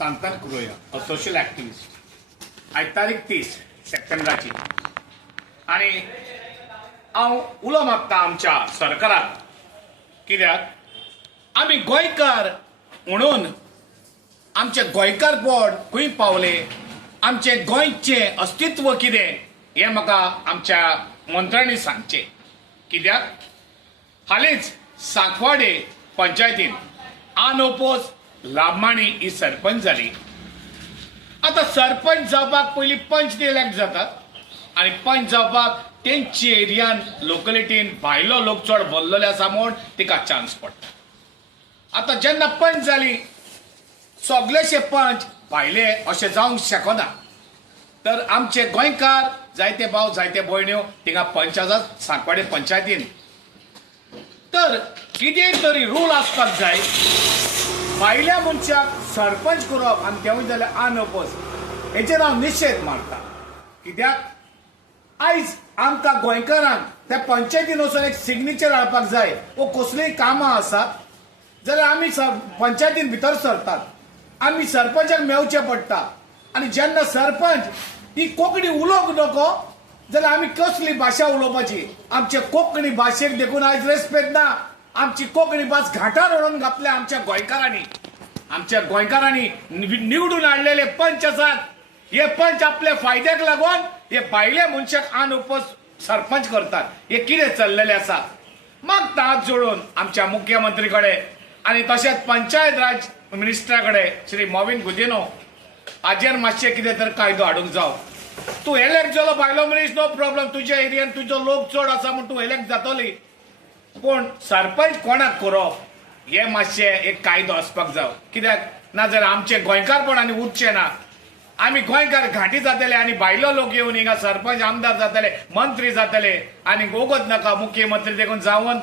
सांतान करूया a social activist आयज तारीख 30 सप्टेंबराची आणि हांव उलो मागता आमच्या सरकाराक कित्याक आमी गोंयकार म्हणून आमचे गोंयकारपण खंय पावले आमचे गोंयचें अस्तित्व कितें हें म्हाका आमच्या मंत्र्यांनी सांगचें कित्याक हालींच सांकवाडे पंचायतीन अनओपोज लाभमाणी ही सरपंच जाली. आता सरपंच जावपाक पयलीं पंच इलेक्ट जातात आनी पंच जावपाक तेंचे एरियान लोकलिटीन भायलो लोक चड भरलेले आसा म्हूण तिका चान्स पडटा. आता जेन्ना पंच जाली सगळेशे पंच भायले अशें जावंक शकना. तर आमचे गोंयकार जायते भाव जायते भयण्यो थिंगा पंच आसात सांकवाडे पंचायतीन. तर कितें तरी रूल आसपाक जाय. भायल्या मनशाक सरपंच करप आनी तेवूय जाल्यार अनओपोज हेचेर हांव निशेध मारता. कित्याक आयज आमकां गोंयकारांक त्या पंचायतीन वचून एक सिग्नेचर हाडपाक जाय वो कसलीय कामां आसात जाल्यार आमी पंचायतीन भितर सरतात. आमी सरपंचाक मेवचें पडटा आनी जेन्ना सरपंच ही कोंकणी उलोवंक नको जाल्यार आमी कसली भाशा उलोवपाची. आमचे कोंकणी भाशेक देखून आयज रेस्पेक्ट ना. आमची कोंकणी भास घाटार व्हरून घातल्या आमच्या गोंयकारांनी. आमच्या गोंयकारांनी निवडून हाडलेले पंच आसात. हे पंच आपल्या फायद्याक लागून हे भायल्या मनशाक अनओपोज सरपंच करतात. हे कितें चल्लेलें आसा. मागता हात जोडून आमच्या मुख्यमंत्री कडेन आनी तशेंच पंचायत राज मिनिस्टरा कडेन श्री मोविन गुदिनो हाजेर मातशें कितें तर कायदो हाडूंक जावो. तूं इलेक्ट जालो भायलो मनीस नो प्रॉब्लम. तुज्या एरियान तुजो लोक चड आसा म्हूण तूं इलेक्ट जातली. पूण सरपंच कोणाक करप हे मातशें एक कायदो आसपाक जावो. कित्याक नाजाल्यार आमचे गोंयकारपण आनी उरचें ना. आमी गोंयकार घांटी जातले आनी भायलो लोक येवन हिंगा सरपंच आमदार जातले मंत्री जातले आनी गोगत नाका मुख्यमंत्री देखून जावन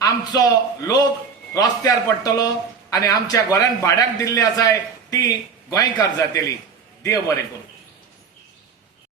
आमचो लोक रस्त्यार पडटलो आनी आमच्या घरांत भाड्याक दिल्ली आसाय ती गोंयकार जातली. देव बरें करूं.